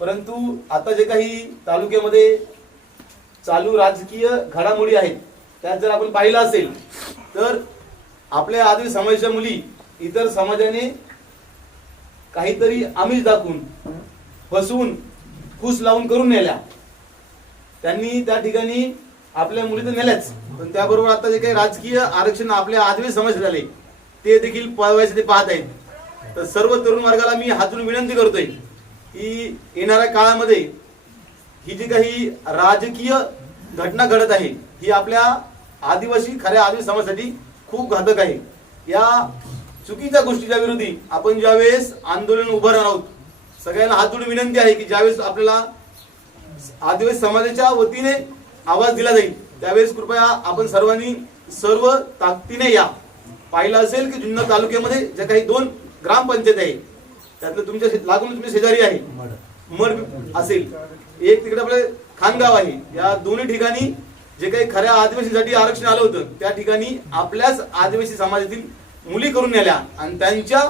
परंतु आता जे काही तालुक्यामध्ये चालू राजकीय घडामोडी आहेत त्यात जर आपण पाहिलं असेल तर आपल्या आदिवासी समाजाच्या मुली इतर समाजाने काहीतरी आमिष दाखवून फसवून फूस लावून करून नेल्या. त्यांनी त्या ठिकाणी आपल्या मुली तर नेल्याच, पण त्याबरोबर आता जे काही राजकीय आरक्षण आपल्या आदिवासी समाजात झाले ते देखील पळवायचे ते पाहत आहेत. तर सर्व तरुण वर्गाला मी हातून विनंती करतोय की येणाऱ्या काळामध्ये ही जी काही राजकीय घटना घडत आहे ही आपल्या आदिवासी खऱ्या आदिवासी समाजासाठी खूप घातक आहे. या चुकीच्या गोष्टीच्या विरोधी आपण ज्यावेळेस आंदोलन उभारणार आहोत, सगळ्यांना हात जोडून विनंती आहे की ज्यावेळेस आपल्याला आदिवासी समाजाच्या वतीने आवाज दिला जाईल त्यावेळेस कृपया आपण सर्वांनी सर्व ताकदीने या. पाहिलं असेल की जुन्नर तालुक्यामध्ये ज्या काही 2 ग्रामपंचायत आहे त्यातलं तुमच्या लागून तुमच्या शेजारी आहे मड असेल, एक तिकडे आपले खानगाव आहे, या दोन्ही ठिकाणी जे काही खऱ्या आदिवासीसाठी आरक्षण आलं होतं त्या ठिकाणी आपल्याच आदिवासी समाजातील मुली करून नेल्या आणि त्यांच्या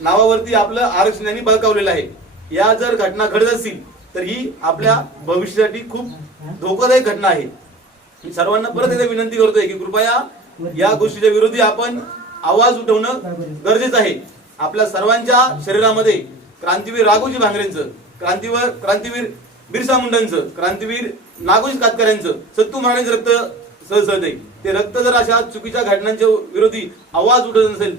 नावावरती आपलं आरक्षणाने बळकावलेलं आहे. या जर घटना घडत असतील तर ही आपल्या भविष्यासाठी खूप धोकादायक घटना आहे. मी सर्वांना परत एकदा विनंती करतोय की कृपया या गोष्टीच्या विरोधी आपण आवाज उठवणं गरजेचं आहे. आपल्या सर्वांच्या शरीरामध्ये क्रांतीवीर राघोजी भांगरेंचं, क्रांतीवीर बिरसा मुंडांचं, क्रांतीवीर नागोजी कातकऱ्यांचं, सत्तू महाराजांचं रक्त सहसळत आहे. ते रक्त जर अशा चुकीच्या घटनांच्या विरोधी आवाज उठत नसेल